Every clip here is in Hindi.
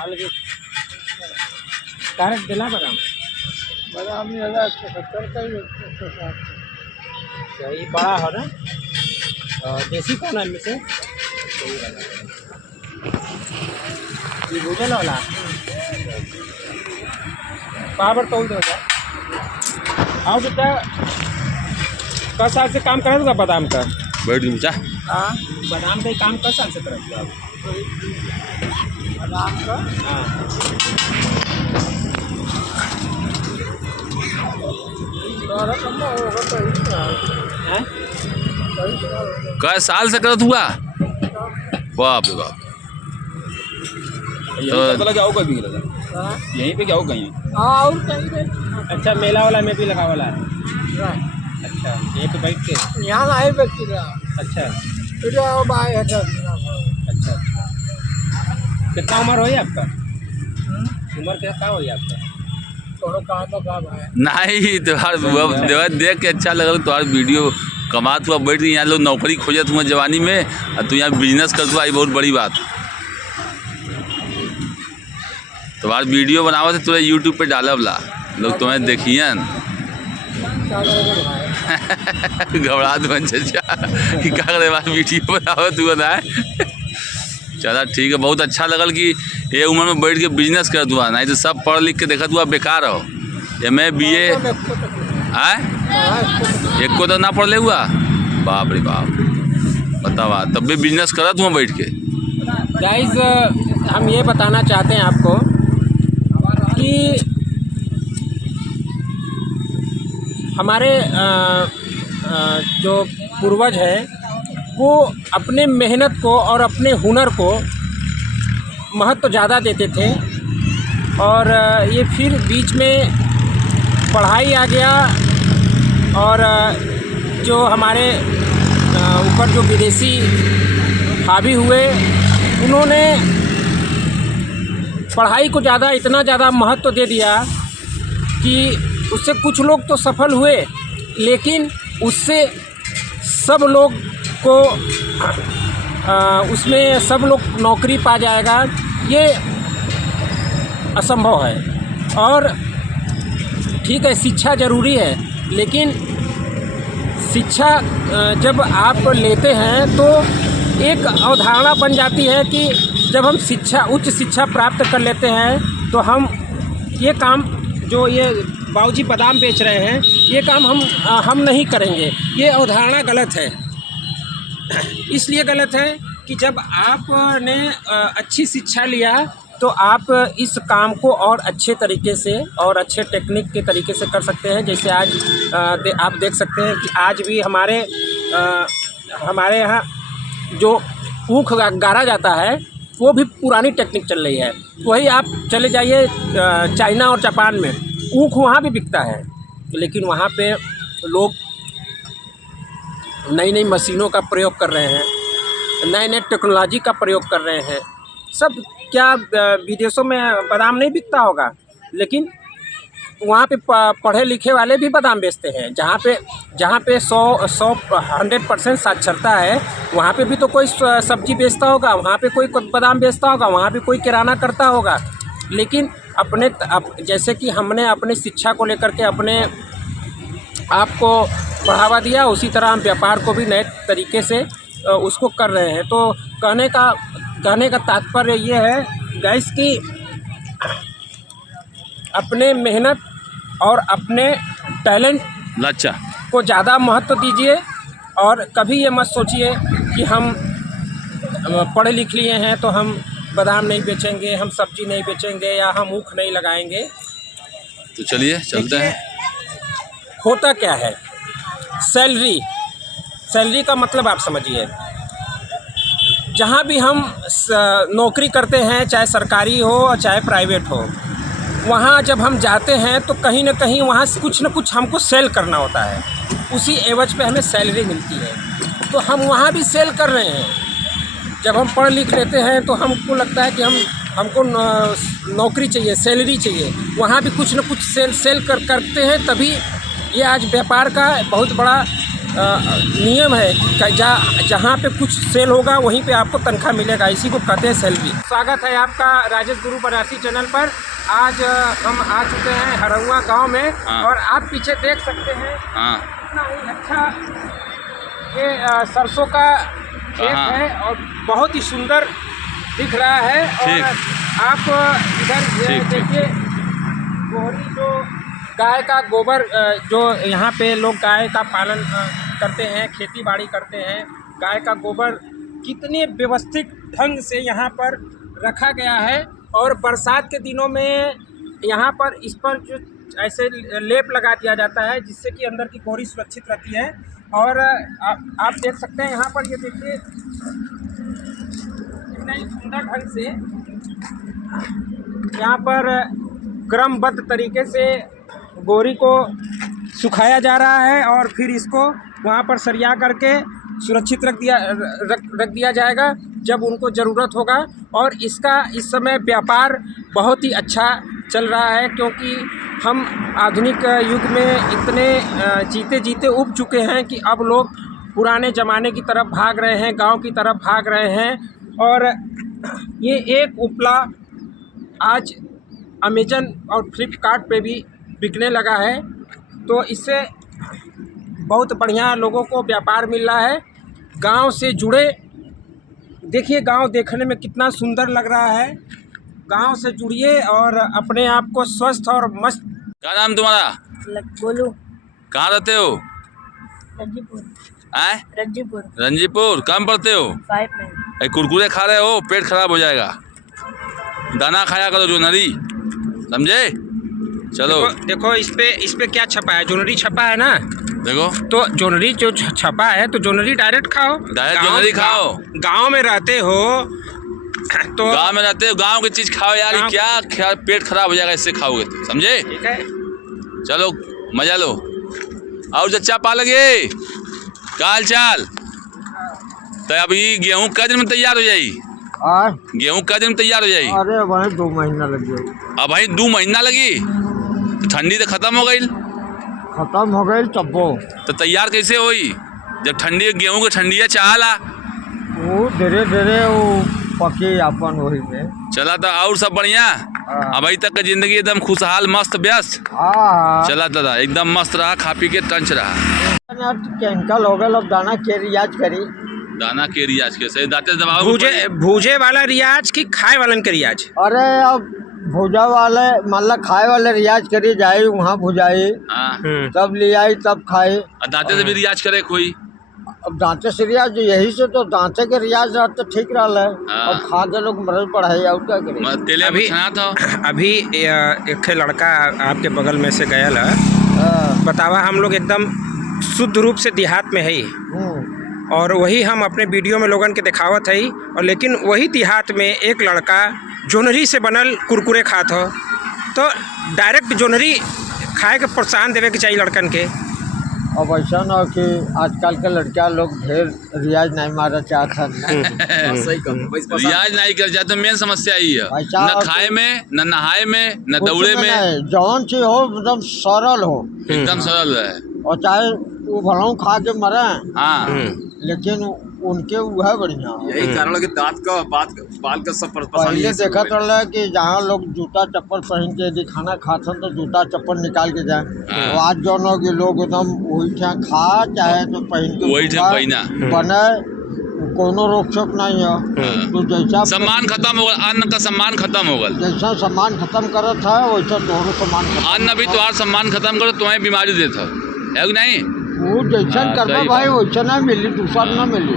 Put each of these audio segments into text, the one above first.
साल की कैरेट दिला बादाम बादाम नहीं लगा 170 का ही 160 का। यही बड़ा हो ना। और देसी कौन है इनमें से? ये भूजल वाला पावर तोल दो आओ बेटा। कस साल से काम कर बादाम का? बैठ गई बेटा। हाँ बादाम का ही काम कस साल से कर आप? बादाम का हाँ सारा कम होगा कहीं हैं? कै साल से करत हुआ? बाप रे बाप। तो क्या होगा भी लगा हाँ यहीं पे क्या हो कहीं और कहीं नहीं। अच्छा मेला वाला में भी लगा वाला है। हाँ, अच्छा यहीं पे बैठ के। यहाँ आए व्यक्ति रहा अच्छा इधर बाय है अच्छा। कितना उम्र हो आपका? उम्र क्या हो आपका? थोड़ा काम है। नहीं तुम्हारा देख के अच्छा लगल तुम्हारा वीडियो कमात हुआ बैठ गई। यहाँ लोग नौकरी खोजत हुआ जवानी में और तू यहाँ बिजनेस करत हुआ, ये बहुत बड़ी बात। तुम्हारा वीडियो बनावा से तुरंत यूट्यूब पे डालब ला लोग तुम्हें देखियन। घबराहट बन चाचा कि का करे बात वीडियो बनाओ तू बनाए। चला ठीक है, बहुत अच्छा लगल कि ये उम्र में बैठ के बिजनेस करत हुआ, नहीं तो सब पढ़ लिख के देखत हुआ बेकार हो। MA BA आए एक को तो ना पढ़ ले हुआ। बाप रे बाप बतावा तब भी बिजनेस करत हुआ बैठ के। गाइस हम ये बताना चाहते हैं आपको कि हमारे जो पूर्वज हैं वो अपने मेहनत को और अपने हुनर को महत्व ज़्यादा देते थे। और ये फिर बीच में पढ़ाई आ गया और जो हमारे ऊपर जो विदेशी हावी हुए उन्होंने पढ़ाई को इतना ज़्यादा महत्व दे दिया कि उससे कुछ लोग तो सफल हुए लेकिन उससे सब लोग को उसमें सब लोग नौकरी पा जाएगा ये असंभव है। और ठीक है शिक्षा ज़रूरी है लेकिन शिक्षा जब आप लेते हैं तो एक अवधारणा बन जाती है कि जब हम उच्च शिक्षा प्राप्त कर लेते हैं तो हम ये काम जो ये बाबूजी बादाम बेच रहे हैं ये काम हम नहीं करेंगे। ये अवधारणा गलत है। इसलिए गलत है कि जब आपने अच्छी शिक्षा लिया तो आप इस काम को और अच्छे तरीके से और अच्छे टेक्निक के तरीके से कर सकते हैं। जैसे आज आप देख सकते हैं कि आज भी हमारे यहाँ जो ऊख गाड़ा जाता है वो भी पुरानी टेक्निक चल रही है। वही आप चले जाइए चाइना और जापान में ऊख वहाँ भी बिकता है लेकिन वहाँ पे लोग नई नई मशीनों का प्रयोग कर रहे हैं, नए नए टेक्नोलॉजी का प्रयोग कर रहे हैं। सब क्या विदेशों में बादाम नहीं बिकता होगा लेकिन वहाँ पे पढ़े लिखे वाले भी बादाम बेचते हैं। जहाँ पे 100% साक्षरता है वहाँ पे भी तो कोई सब्जी बेचता होगा, वहाँ पे कोई बादाम बेचता होगा, वहाँ पे कोई किराना करता होगा। लेकिन जैसे कि हमने अपनी शिक्षा को लेकर के अपने आप को बढ़ावा दिया उसी तरह हम व्यापार को भी नए तरीके से उसको कर रहे हैं। तो कहने का तात्पर्य ये है गाइस कि अपने मेहनत और अपने टैलेंट लच्चा को ज़्यादा महत्व दीजिए और कभी ये मत सोचिए कि हम पढ़े लिख लिए हैं तो हम बादाम नहीं बेचेंगे, हम सब्जी नहीं बेचेंगे या हम ऊख नहीं लगाएंगे। तो चलिए चलते हैं। होता क्या है सैलरी का मतलब आप समझिए। जहाँ भी हम नौकरी करते हैं चाहे सरकारी हो और चाहे प्राइवेट हो, वहाँ जब हम जाते हैं तो कहीं ना कहीं वहाँ से कुछ ना कुछ हमको सेल करना होता है, उसी एवज पे हमें सैलरी मिलती है। तो हम वहाँ भी सेल कर रहे हैं। जब हम पढ़ लिख लेते हैं तो हमको लगता है कि हमको नौकरी चाहिए, सैलरी चाहिए, वहाँ भी कुछ ना कुछ सेल करते हैं। तभी ये आज व्यापार का बहुत बड़ा नियम है कि जहाँ पे कुछ सेल होगा वहीं पे आपको तनख्वाह मिलेगा, इसी को कहते हैं सैलरी। स्वागत है आपका राजेश गुरु बनारसी चैनल पर। आज हम आ चुके हैं हरहुआ गांव में। हाँ। और आप पीछे देख सकते हैं कितना ही अच्छा ये सरसों का खेत हाँ। है और बहुत ही सुंदर दिख रहा है। और आप इधर ठीक। देखिए गोहरी जो गाय का गोबर जो यहाँ पे लोग गाय का पालन करते हैं, खेती बाड़ी करते हैं, गाय का गोबर कितने व्यवस्थित ढंग से यहाँ पर रखा गया है। और बरसात के दिनों में यहाँ पर इस पर जो ऐसे लेप लगा दिया जाता है जिससे कि अंदर की गोहरी सुरक्षित रहती है। और आप देख सकते हैं यहाँ पर, ये देखिए कितना ही सुंदर ढंग से यहाँ पर क्रमबद्ध तरीके से गोहरी को सुखाया जा रहा है और फिर इसको वहाँ पर सरिया करके सुरक्षित रख दिया जाएगा जब उनको ज़रूरत होगा। और इसका इस समय व्यापार बहुत ही अच्छा चल रहा है, क्योंकि हम आधुनिक युग में इतने जीते जीते उब चुके हैं कि अब लोग पुराने ज़माने की तरफ भाग रहे हैं, गांव की तरफ भाग रहे हैं। और ये एक उपला आज अमेजन और फ्लिपकार्ट पे भी बिकने लगा है, तो इससे बहुत बढ़िया लोगों को व्यापार मिल रहा है। गांव से जुड़े, देखिए गांव देखने में कितना सुंदर लग रहा है। गांव से जुड़िए और अपने आप को स्वस्थ और मस्त। क्या नाम तुम्हारा? बोलू। कहाँ रहते हो? रंजीपुर। आए? रंजीपुर। रंजीपुर। कहाँ पढ़ते हो? 5 में। कुरकुरे खा रहे हो, पेट खराब हो जाएगा। दाना खाया करो जो नरी, समझे? चलो देखो इस पे क्या छपा है, जोनरी छपा है ना। देखो तो जोनरी जो छपा है तो जोनरी डायरेक्ट खाओ। डायरेक्ट जोनरी खाओ। गांव में रहते हो तो गांव में रहते हो, गांव की चीज खाओ यार। क्या पेट खराब हो जाएगा इससे खाओगे तो, समझे? ठीक है, चलो मजा लो। और चचा पा लगे का हाल चाल? तो अभी गेहूं कै दिन में तैयार हो जाई? गेहूं कै दिन में तैयार हो जाई? अरे भाई 2 महीना लग गया। अब भाई 2 महीना लगी? ठंडी तो खत्म हो गई। खत्म हो गई तब्बो। तो तैयार कैसे होई जब ठंडी गेहूं के ठंडिया चाहला? वो धीरे धीरे वो पकी अपन वही में चला था। और सब बढ़िया? अब अभी तक का जिंदगी एकदम खुशहाल मस्त व्यस्त चला था, एकदम मस्त रहा, खा पी के टंच रहा। कैंकल हो गया, अब दाना के रियाज करी। दाना के रियाज के सही दाते दबाओ। भूजे वाला रियाज की खाए वालन के रियाज? अरे अब भुजा वाले मतलब खाए वाले रियाज करी जाए, वहाँ भुजाई तब ले आई तब खाए। दांते से भी रियाज करे कोई? अब दांते से रियाज यही से तो दांते के रियाज तो ठीक रहा है। अब खा के लोग मरल पढ़ाई और क्या करे। अभी एक लड़का आपके बगल में से गया ला, बतावा हम लोग एकदम शुद्ध रूप से देहात में है और वही हम अपने वीडियो में लोगन के दिखावत है। और लेकिन वही देहात में एक लड़का जोनरी से बनल कुरकुरे खात हो, तो डायरेक्ट जोनरी खाए के प्रोत्साहन देवे के चाहिए लड़कन के। अब ऐसा ना कि आजकल के लड़का लोग ढेर रियाज नहीं मारा चाहता रियाज नहीं कर जाते। मेन समस्या यही है, न खाए में, न नहाए में, न दौड़े में। जौन चीज हो एकदम सरल हो, एकदम सरल है। और चाहे वो भलाऊ खा के मरे, लेकिन उनके वह बढ़िया। यही कारण है कि दांत का बाल का सब पहले देखा रहा कि जहाँ लोग जूता चप्पल पहन के यदि खाना खाते तो जूता चप्पल निकाल के जाए। तो आज जो कि लोग एकदम वही खा चाहे तो पहन के बने, कोनो रोक टोक नहीं है। तो जैसा सम्मान खत्म हो गया, अन्न का सम्मान खत्म हो गया। जैसा सम्मान खत्म करत है वैसा दोनों सम्मान। अन्न भी तुम्हारा सम्मान खत्म करो, तुम्हें बीमारी देता है कि नहीं? वो जैसा करना भाई वैसा ना मिली, दूसरा ना मिली।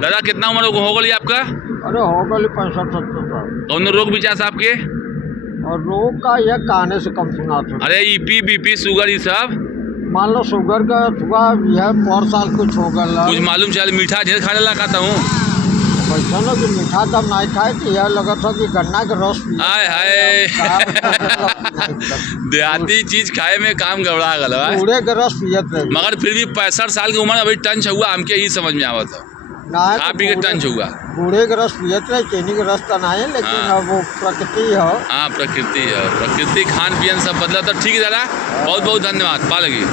दादा कितना उम्र हो गई आपका? अरे हो गई 65-70 साल। कौन रोग विचार आपके? और रोग का यह कहने से कम सुना था। अरे ईपी बीपी शुगर ये सब मान लो शुगर का हुआ यह पर साल कुछ हो गया। कुछ मालूम चल मीठा ढेर खाने लगा खाता हूँ। वैसा ना कि मीठा तब नहीं खाए तो यह लगा था कि गन्ना के रस। हाय हाय देहाती चीज खाए में काम गड़बड़ा गया। पूरे के रस पियत रहे, मगर फिर भी 65 साल की उम्र अभी टंच हुआ, हमके ही समझ में आवा था खा पी के टंच हुआ। बूढ़े के रस पियत रहे, चीनी के रस तो नहीं, लेकिन अब वो प्रकृति है। हाँ प्रकृति है, प्रकृति खान पियन सब बदला। तो ठीक है दादा, बहुत बहुत धन्यवाद। पा लगी।